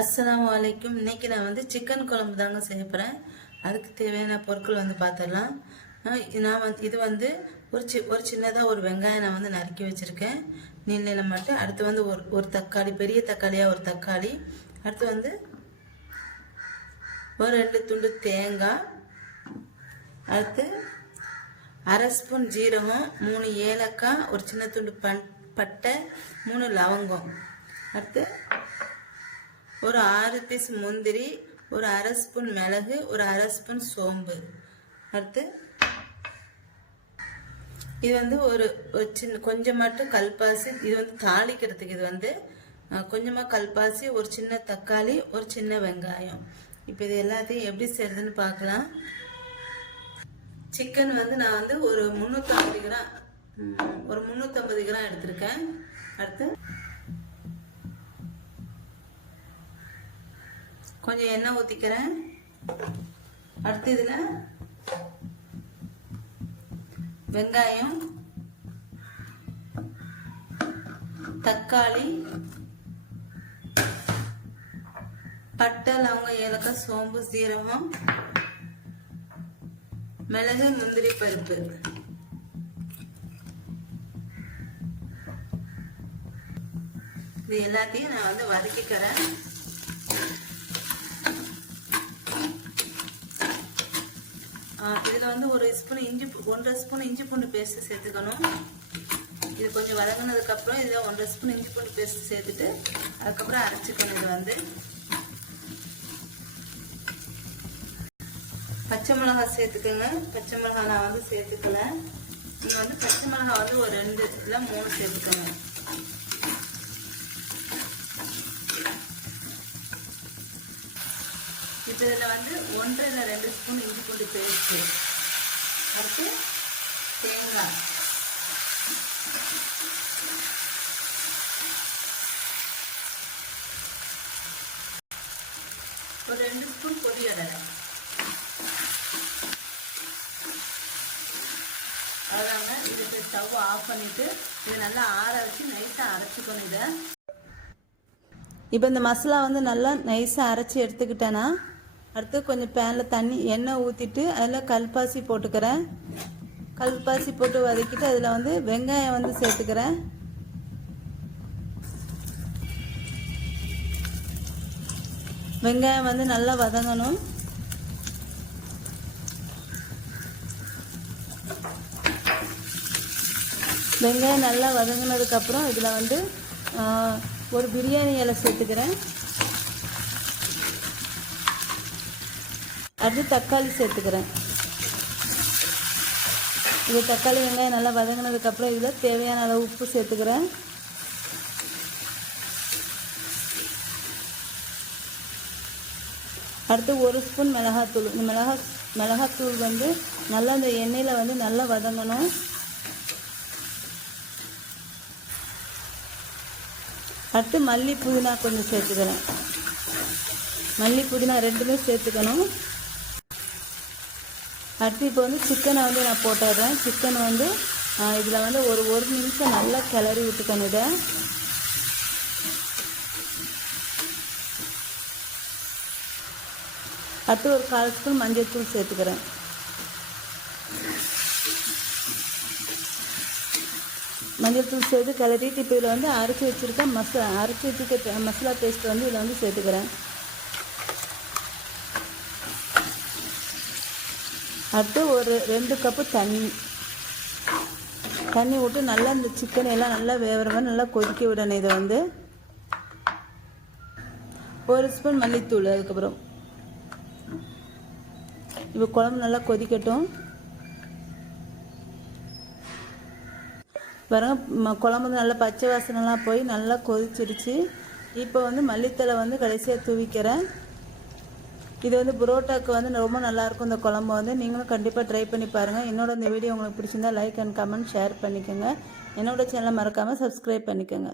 அஸ்லாம் வலைக்கும் இன்னைக்கு நான் வந்து சிக்கன் குழம்பு தாங்க செய்ய போகிறேன் அதுக்கு தேவையான பொருட்கள் வந்து பார்த்துடலாம் நான் வந்து இது வந்து ஒரு சி ஒரு சின்னதாக ஒரு வெங்காயம் நான் வந்து நறுக்கி வச்சுருக்கேன். நெல்லையில் மட்டும். அடுத்து வந்து ஒரு ஒரு தக்காளி பெரிய தக்காளியாக ஒரு தக்காளி. அடுத்து வந்து ஒரு ரெண்டு துண்டு தேங்காய். அடுத்து அரை ஸ்பூன் ஜீரகம் மூணு ஏலக்காய் ஒரு சின்ன துண்டு பன் பட்டை மூணு லவங்கம். அடுத்து ஒரு ஆறு பீஸ் முந்திரி ஒரு அரை ஸ்பூன் மிளகு ஒரு அரை ஸ்பூன் சோம்பு. அடுத்து இது வந்து ஒரு ஒரு சின்ன கொஞ்சம் மட்டும் கல்பாசி இது வந்து தாளிக்கிறதுக்கு இது வந்து கொஞ்சமாக கல்பாசி ஒரு சின்ன தக்காளி ஒரு சின்ன வெங்காயம். இப்போ இது எல்லாத்தையும் எப்படி செய்யறதுன்னு பார்க்கலாம். சிக்கன் வந்து நான் வந்து ஒரு முந்நூற்றம்பது கிராம் ஒரு முந்நூற்றம்பது கிராம் எடுத்திருக்கேன். அடுத்து கொஞ்சம் எண்ணெய் ஊற்றிக்கிறேன் அடுத்து இதில் வெங்காயம் தக்காளி பட்டை லவங்க ஏலக்காய் சோம்பு சீரகம் மிளகு முந்திரி பருப்பு. இது எல்லாத்தையும் நான் வந்து வதக்கிக்கிறேன். இதில் வந்து ஒரு ஸ்பூன் இஞ்சி ஒன்றரை ஸ்பூன் இஞ்சி பூண்டு பேஸ்ட் சேர்த்துக்கணும். இது கொஞ்சம் வதங்கினதுக்கப்புறம் இதில் ஒன்றரை ஸ்பூன் இஞ்சி பூண்டு பேஸ்ட் சேர்த்துட்டு அதுக்கப்புறம் அரைச்சிக்கணும் இது வந்து. பச்சை மிளகாய் சேர்த்துக்கோங்க. பச்சை மிளகாய் நான் வந்து சேர்த்துக்கல. நீங்கள் வந்து பச்சை மிளகாய் வந்து ஒரு ரெண்டு இல்லை மூணு சேர்த்துக்கோங்க. இப்போ இதில் வந்து ஒன்றரை இல்லை ரெண்டு ஸ்பூன் இஞ்சி பூண்டு பேஸ்ட்டு. அடுத்து தேங்காய். ஒரு ரெண்டு ஸ்பூன் பொடியடலை அதாங்க இதுக்கு ஸ்டவ் ஆஃப் பண்ணிவிட்டு இதை நல்லா ஆற வச்சு நைட்டாக அரைச்சிக்கணும் இதை. இப்போ இந்த மசாலா வந்து நல்லா நைஸாக அரைச்சி எடுத்துக்கிட்டேன்னா அடுத்து கொஞ்சம் பேனில் தண்ணி எண்ணெய் ஊற்றிட்டு அதில் கல்பாசி போட்டுக்கிறேன். கல்பாசி போட்டு வதக்கிட்டு அதில் வந்து வெங்காயம் வந்து சேர்த்துக்கிறேன். வெங்காயம் வந்து நல்லா வதங்கணும். வெங்காயம் நல்லா வதங்கினதுக்கப்புறம் இதில் வந்து ஒரு பிரியாணி இலை சேர்த்துக்கிறேன். அடுத்து தக்காளி சேர்த்துக்கிறேன். இது தக்காளி வெங்காயம் நல்லா வதங்கினதுக்கப்புறம் இதில் தேவையான அளவு உப்பு சேர்த்துக்கிறேன். அடுத்து ஒரு ஸ்பூன் மிளகாத்தூள். இந்த மிளகா மிளகாத்தூள் வந்து நல்லா அந்த எண்ணெயில் வந்து நல்லா வதங்கணும். அடுத்து மல்லி புதினா கொஞ்சம் சேர்த்துக்கிறேன். மல்லி புதினா ரெண்டுமே சேர்த்துக்கணும். அடுத்து இப்போ வந்து சிக்கனை வந்து நான் போட்டுடுறேன். சிக்கன் வந்து இதில் வந்து ஒரு ஒரு நிமிஷம் நல்லா கிளறி விட்டுக்கணும் இதை. அடுத்து ஒரு கால் ஸ்பூன் மஞ்சள் தூள் சேர்த்துக்கிறேன். மஞ்சள் தூள் சேர்த்து கிளறிட்டு இப்போ இதில் வந்து அரைச்சி வச்சுருக்க மசா அரைச்சி வச்சுருக்க மசாலா பேஸ்ட் வந்து இதில் வந்து சேர்த்துக்கிறேன். அடுத்து ஒரு ரெண்டு கப்பு தண்ணி. தண்ணி விட்டு நல்லா இந்த சிக்கன் எல்லாம் நல்லா வேகிற மாதிரி நல்லா கொதிக்க விடணும் இதை வந்து. ஒரு ஸ்பூன் மல்லித்தூள் அதுக்கப்புறம். இப்போ குழம்பு நல்லா கொதிக்கட்டும். பாருங்க ம- குழம்பு நல்லா பச்சை வாசனைலாம் போய் நல்லா கொதிச்சிருச்சு. இப்போ வந்து மல்லித்தலை வந்து கடைசியாக தூவிக்கிறேன். இது வந்து புரோட்டாக்கு வந்து ரொம்ப நல்லாயிருக்கும் இந்த குழம்பு வந்து நீங்களும் கண்டிப்பாக ட்ரை பண்ணி பாருங்கள் என்னோட இந்த வீடியோ உங்களுக்கு பிடிச்சிருந்தா லைக் அண்ட் கமெண்ட் ஷேர் பண்ணிக்கோங்க. என்னோட சேனலை மறக்காமல் சப்ஸ்கிரைப் பண்ணிக்கோங்க.